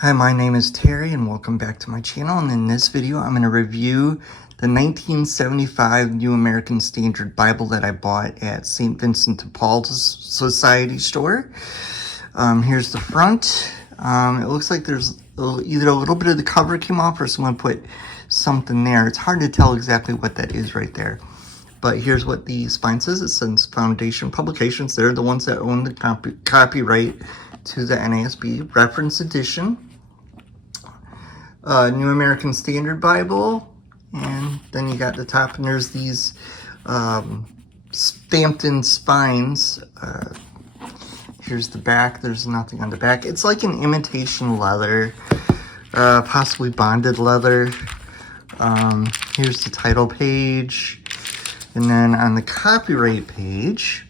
Hi, my name is Terry and welcome back to my channel, and in this video I'm going to review the 1975 New American Standard Bible that I bought at St. Vincent de Paul's Society store. Here's the front. It looks like there's either a little bit of the cover came off or someone put something there. It's hard to tell exactly what that is right there. But here's what the spine says. It says Foundation Publications. They're the ones that own the copyright to the NASB Reference Edition. New American Standard Bible, and then you got the top, and there's these stamped in spines. Here's the back. There's nothing on the back. It's like an imitation leather, possibly bonded leather. Here's the title page, and then on the copyright page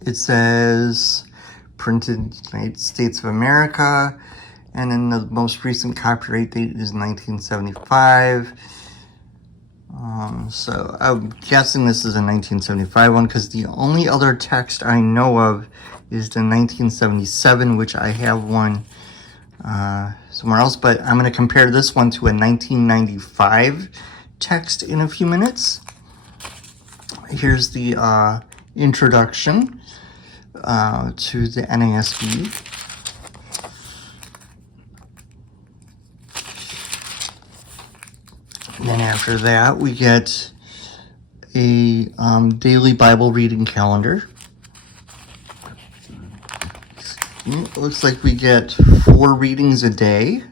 it says printed United States of America. And then the most recent copyright date is 1975. So I'm guessing this is a 1975 one, because the only other text I know of is the 1977, which I have one somewhere else. But I'm going to compare this one to a 1995 text in a few minutes. Here's the introduction to the NASB. And then after that, we get a daily Bible reading calendar. It looks like we get 4 readings a day.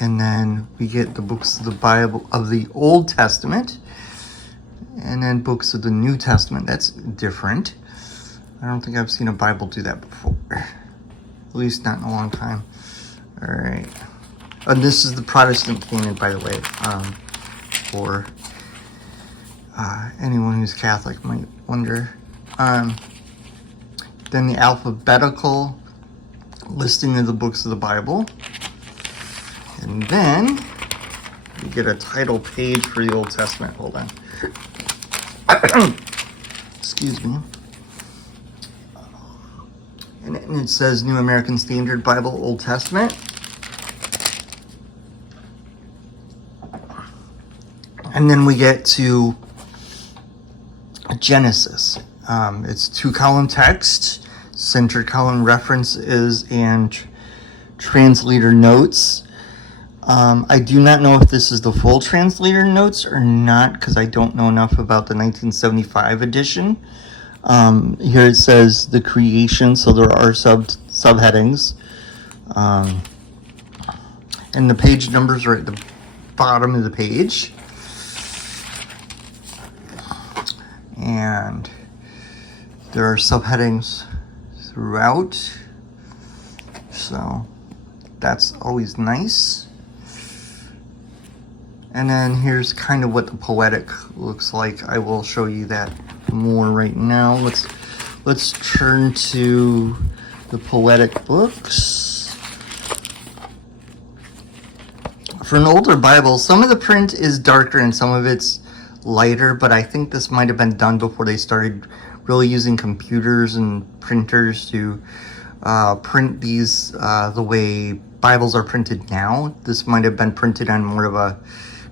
And then we get the books of the Bible of the Old Testament. And then books of the New Testament. That's different. I don't think I've seen a Bible do that before. At least not in a long time. All right. And this is the Protestant canon, by the way, for anyone who's Catholic might wonder. Then the alphabetical listing of the books of the Bible. And then you get a title page for the Old Testament. Hold on. Excuse me. And it says New American Standard Bible, Old Testament. And then we get to Genesis. It's 2-column text, center column references, and translator notes. I do not know if this is the full translator notes or not, because I don't know enough about the 1975 edition. Here it says the creation, so there are subheadings, and the page numbers are at the bottom of the page, and there are subheadings throughout, so that's always nice. And then here's kind of what the poetic looks like. I will show you that more right now. Let's turn to the poetic books. For an older Bible, some of the print is darker and some of it's lighter, but I think this might have been done before they started really using computers and printers to print these the way Bibles are printed now. This might have been printed on more of a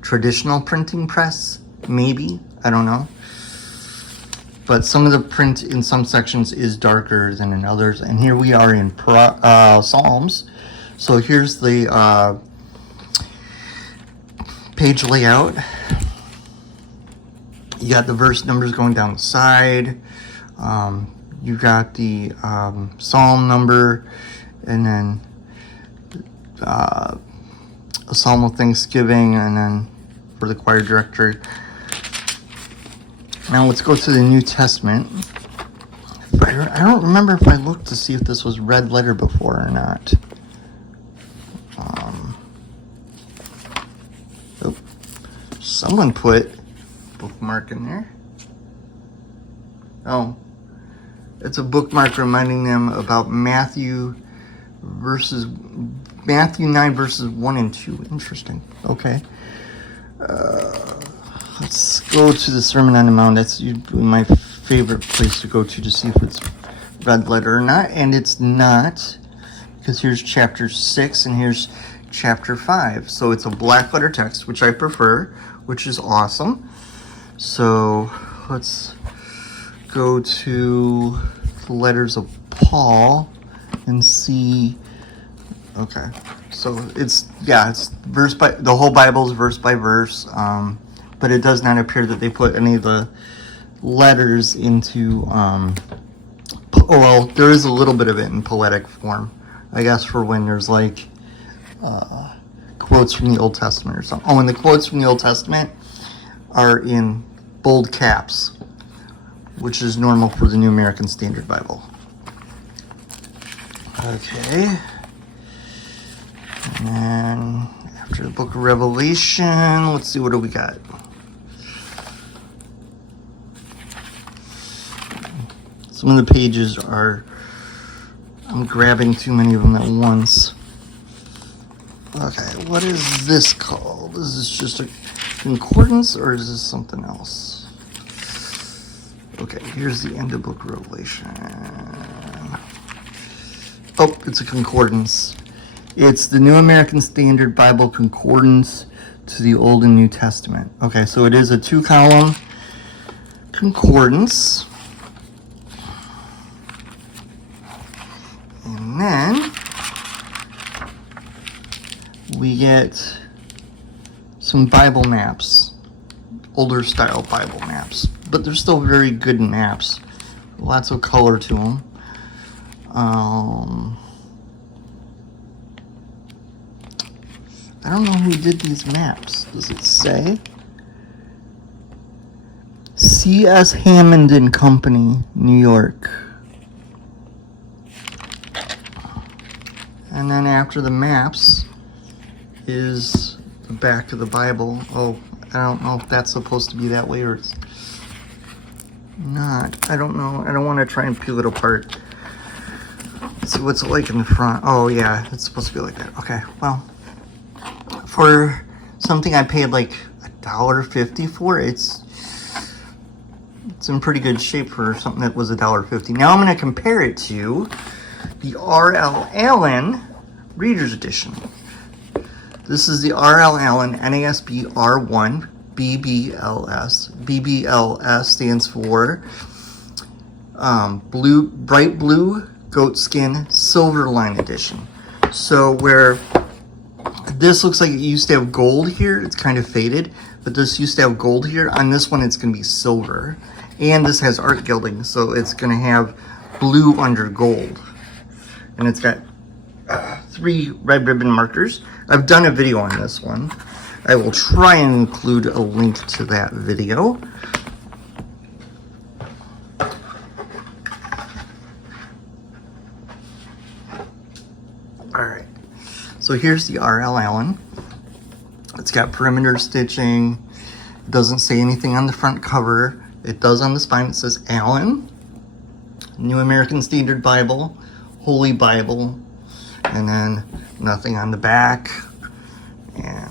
traditional printing press, maybe. I don't know. But some of the print in some sections is darker than in others. And here we are in Psalms. So here's the page layout. You got the verse numbers going down the side. You got the psalm number, and then a psalm of thanksgiving, and then for the choir director. Now let's go to the New Testament. I don't remember if I looked to see if this was red letter before or not. Someone put bookmark in there. Oh, it's a bookmark reminding them about Matthew 9 verses 1 and 2. Interesting. Okay. Let's go to the Sermon on the Mount. That's my favorite place to go to see if it's red letter or not, and it's not, because here's chapter 6 and here's chapter 5. So it's a black letter text, which I prefer, which is awesome. So let's go to the letters of Paul and see. Okay, so it's verse by, the whole Bible is verse by verse, but it does not appear that they put any of the letters into, well, there is a little bit of it in poetic form, I guess, for when there's like quotes from the Old Testament or something. Oh, and the quotes from the Old Testament are in bold caps, which is normal for the New American Standard Bible. Okay. And then after the book of Revelation, let's see, what do we got? Some of the pages are, I'm grabbing too many of them at once. Okay, what is this called? Is this just a concordance or is this something else? Okay, here's the end of book of Revelation. Oh, it's a concordance. It's the New American Standard Bible Concordance to the Old and New Testament. Okay, so it is a 2-column concordance. And then we get some Bible maps, older style Bible maps, but they're still very good maps. Lots of color to them. I don't know who did these maps. Does it say? C.S. Hammond and Company, New York. And then after the maps is the back of the Bible. Oh, I don't know if that's supposed to be that way or it's not. I don't know. I don't want to try and peel it apart. Let's see what's it like in the front. Oh, yeah, it's supposed to be like that. Okay, well, for something I paid like $1.50 for, it's in pretty good shape for something that was $1.50. Now I'm going to compare it to the R.L. Allan Reader's Edition. This is the R.L. Allan NASB R1 BBLS. BBLS stands for bright blue goatskin silver line edition. So where this looks like it used to have gold here, it's kind of faded, but this used to have gold here. On this one, it's going to be silver. And this has art gilding, so it's going to have blue under gold. And it's got 3 red ribbon markers. I've done a video on this one. I will try and include a link to that video. Alright, so here's the R.L. Allan. It's got perimeter stitching. It doesn't say anything on the front cover. It does on the spine. It says Allan, New American Standard Bible, Holy Bible, and then nothing on the back. And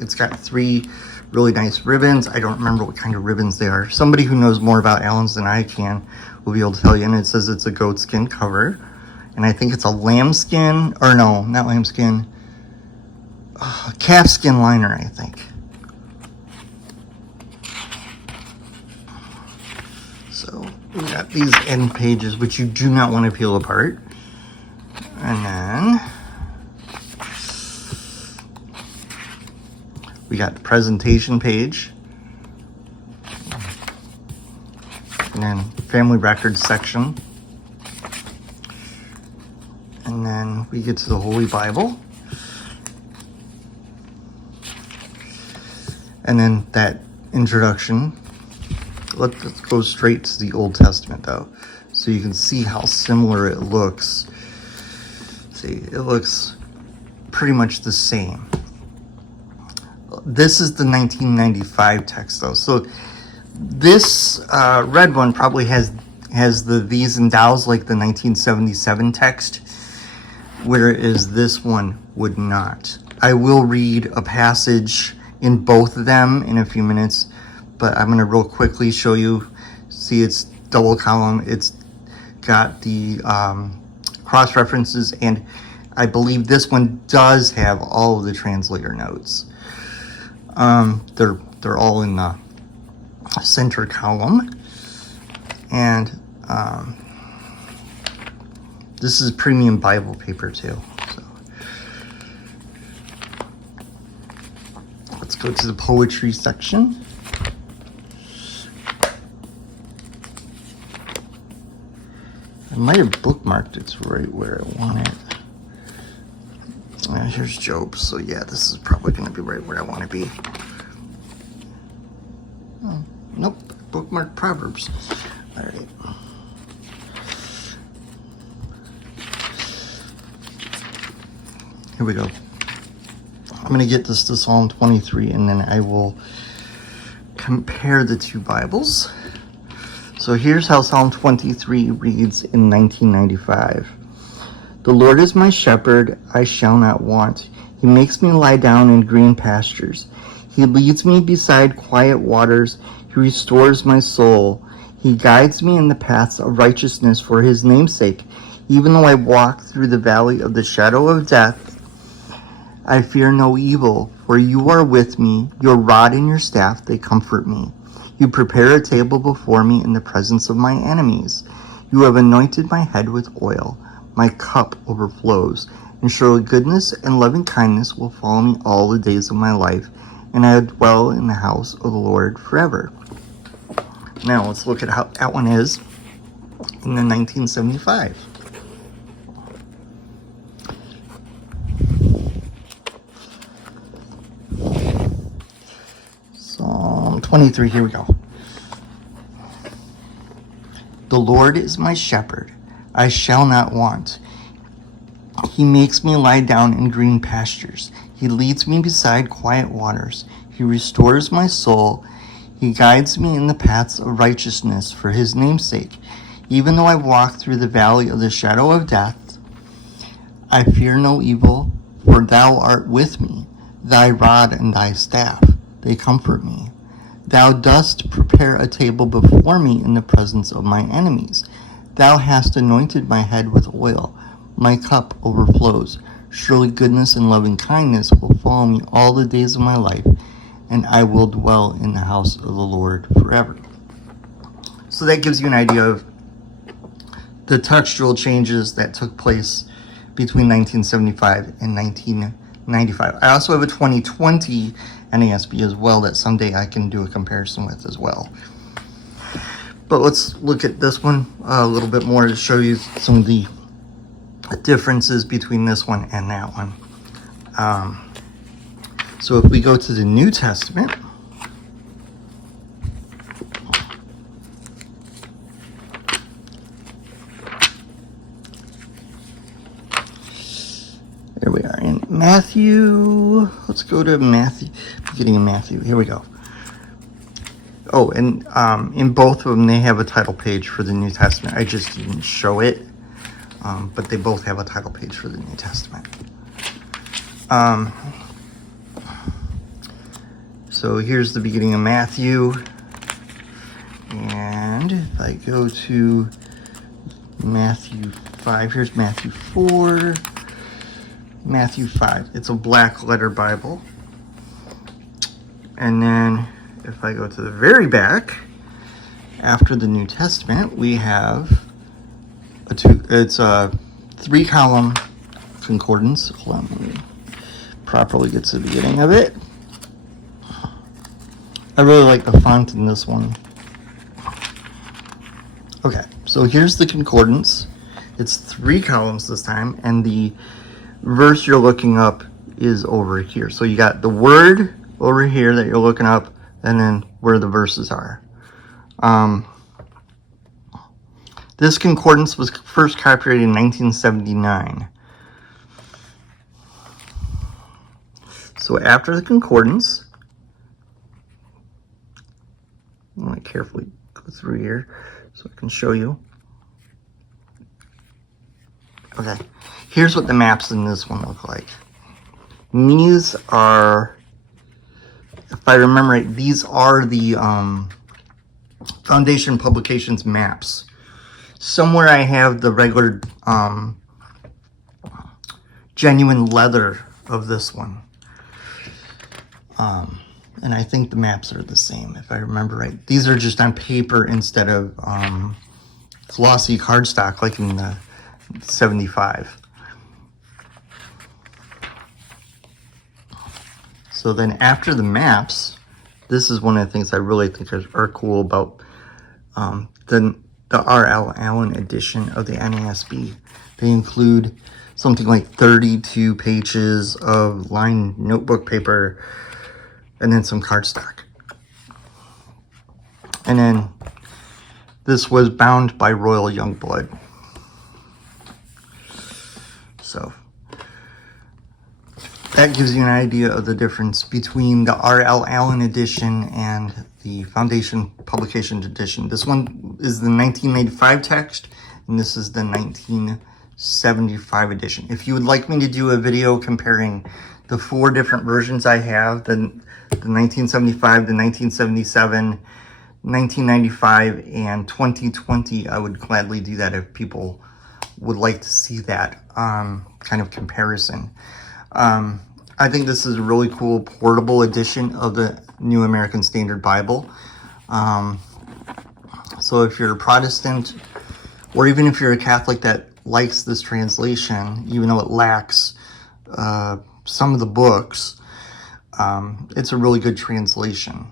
it's got 3 really nice ribbons. I don't remember what kind of ribbons they are. Somebody who knows more about Allans than I can will be able to tell you. And it says it's a goatskin cover. And I think it's a lambskin, or no, not lambskin, calfskin liner, I think. So we got these end pages, which you do not want to peel apart. And then we got the presentation page. And then family records section. And then we get to the Holy Bible. And then that introduction. Let's go straight to the Old Testament though, so you can see how similar it looks. See, it looks pretty much the same. This is the 1995 text though, so this red one probably has the these and thous like the 1977 text, whereas this one would not. I will read a passage in both of them in a few minutes, but I'm going to real quickly show you See, it's double column. It's got the cross references, and I believe this one does have all of the translator notes. They're all in the center column, and this is premium Bible paper too. So let's go to the poetry section. I might have bookmarked it right where I want it. Here's Job, so yeah, this is probably going to be right where I want to be. Oh, nope, bookmark Proverbs. All right. Here we go. I'm going to get this to Psalm 23, and then I will compare the two Bibles. So here's how Psalm 23 reads in 1995. The Lord is my shepherd, I shall not want. He makes me lie down in green pastures. He leads me beside quiet waters. He restores my soul. He guides me in the paths of righteousness for his name's sake. Even though I walk through the valley of the shadow of death, I fear no evil, for you are with me. Your rod and your staff, they comfort me. You prepare a table before me in the presence of my enemies. You have anointed my head with oil. My cup overflows. And surely goodness and loving kindness will follow me all the days of my life, and I will dwell in the house of the Lord forever. Now let's look at how that one is in the 1975. Psalm 23, here we go. The Lord is my shepherd, I shall not want. He makes me lie down in green pastures. He leads me beside quiet waters. He restores my soul. He guides me in the paths of righteousness for his name's sake. Even though I walk through the valley of the shadow of death, I fear no evil, for thou art with me. Thy rod and thy staff, they comfort me. Thou dost prepare a table before me in the presence of my enemies. Thou hast anointed my head with oil. My cup overflows. Surely goodness and loving kindness will follow me all the days of my life, and I will dwell in the house of the Lord forever. So that gives you an idea of the textual changes that took place between 1975 and 1995. I also have a 2020 NASB as well that someday I can do a comparison with as well. But let's look at this one a little bit more to show you some of the differences between this one and that one. So if we go to the New Testament, there we are in Matthew. Let's go to Matthew, beginning of Matthew. Here we go. Oh, and in both of them, they have a title page for the New Testament. I just didn't show it, but they both have a title page for the New Testament. So here's the beginning of Matthew. And if I go to Matthew 5, here's Matthew 4, Matthew 5. It's a black letter Bible. And then if I go to the very back, after the New Testament, we have it's a 3-column concordance. Hold on, let me properly get to the beginning of it. I really like the font in this one. Okay, so here's the concordance. It's 3 columns this time, and the verse you're looking up is over here. So you got the word over here that you're looking up, and then where the verses are. This concordance was first copyrighted in 1979. So after the concordance, I'm going to carefully go through here so I can show you. Okay, here's what the maps in this one look like. And these are, if I remember right, these are the Foundation Publications maps. Somewhere I have the regular genuine leather of this one. And I think the maps are the same, if I remember right. These are just on paper instead of glossy cardstock like in the 75. So then after the maps, this is one of the things I really think are cool about the R.L. Allan edition of the NASB. They include something like 32 pages of lined notebook paper and then some cardstock. And then this was bound by Royal Youngblood. So that gives you an idea of the difference between the R.L. Allan edition and the Foundation Publications edition. This one is the 1995 text, and this is the 1975 edition. If you would like me to do a video comparing the 4 different versions I have, the 1975, the 1977, 1995, and 2020, I would gladly do that if people would like to see that kind of comparison. I think this is a really cool portable edition of the New American Standard Bible. So if you're a Protestant, or even if you're a Catholic that likes this translation, even though it lacks some of the books, it's a really good translation.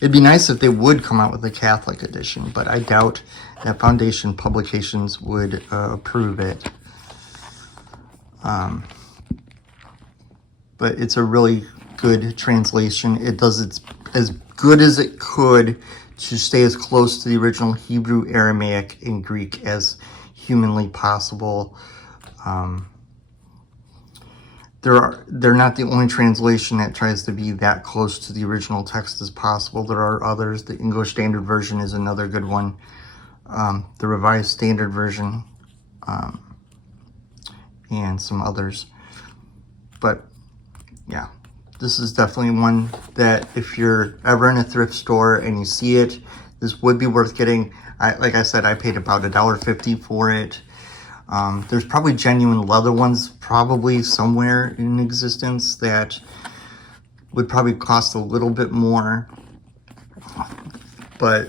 It'd be nice if they would come out with a Catholic edition, but I doubt that Foundation Publications would approve it. But it's a really good translation. It does its as good as it could to stay as close to the original Hebrew, Aramaic, and Greek as humanly possible. They're not the only translation that tries to be that close to the original text as possible. There are others. The English Standard Version is another good one. The Revised Standard Version, and some others. But yeah, this is definitely one that if you're ever in a thrift store and you see it, this would be worth getting. Like I said, I paid about $1.50 for it. There's probably genuine leather ones probably somewhere in existence that would probably cost a little bit more, but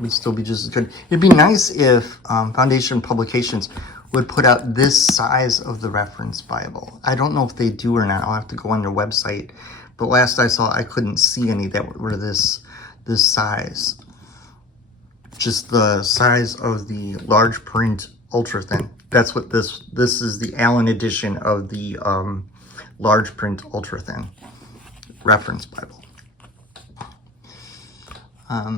would still be just as good. It'd be nice if Foundation Publications would put out this size of the Reference Bible. I don't know if they do or not. I'll have to go on their website. But last I saw, I couldn't see any that were this size. Just the size of the large print ultra thin. That's what this is, the Allan edition of the large print ultra thin Reference Bible.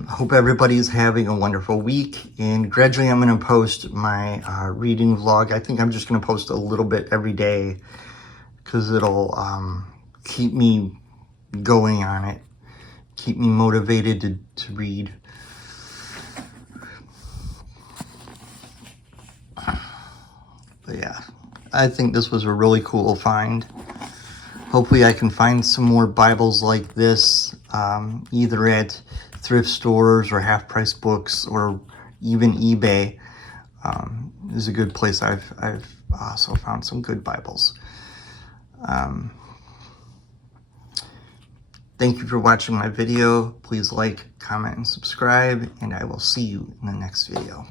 Hope everybody's having a wonderful week, and gradually I'm going to post my reading vlog. I think I'm just going to post a little bit every day because it'll keep me going on it, keep me motivated to read. But yeah, I think this was a really cool find. Hopefully I can find some more Bibles like this, either at thrift stores or half-price books or even eBay. Is a good place. I've also found some good Bibles. Thank you for watching my video. Please like, comment, and subscribe, and I will see you in the next video.